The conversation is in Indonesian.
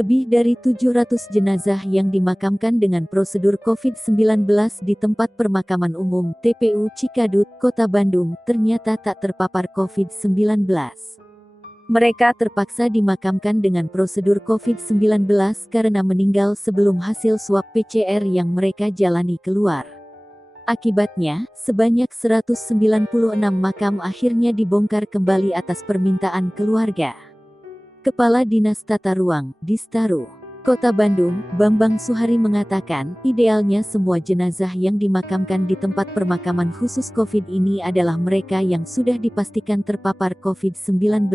Lebih dari 700 jenazah yang dimakamkan dengan prosedur COVID-19 di tempat pemakaman umum TPU Cikadut, Kota Bandung, ternyata tak terpapar COVID-19. Mereka terpaksa dimakamkan dengan prosedur COVID-19 karena meninggal sebelum hasil swab PCR yang mereka jalani keluar. Akibatnya, sebanyak 196 makam akhirnya dibongkar kembali atas permintaan keluarga. Kepala Dinas Tata Ruang, Distaru, Kota Bandung, Bambang Suhari mengatakan, idealnya semua jenazah yang dimakamkan di tempat pemakaman khusus COVID ini adalah mereka yang sudah dipastikan terpapar COVID-19.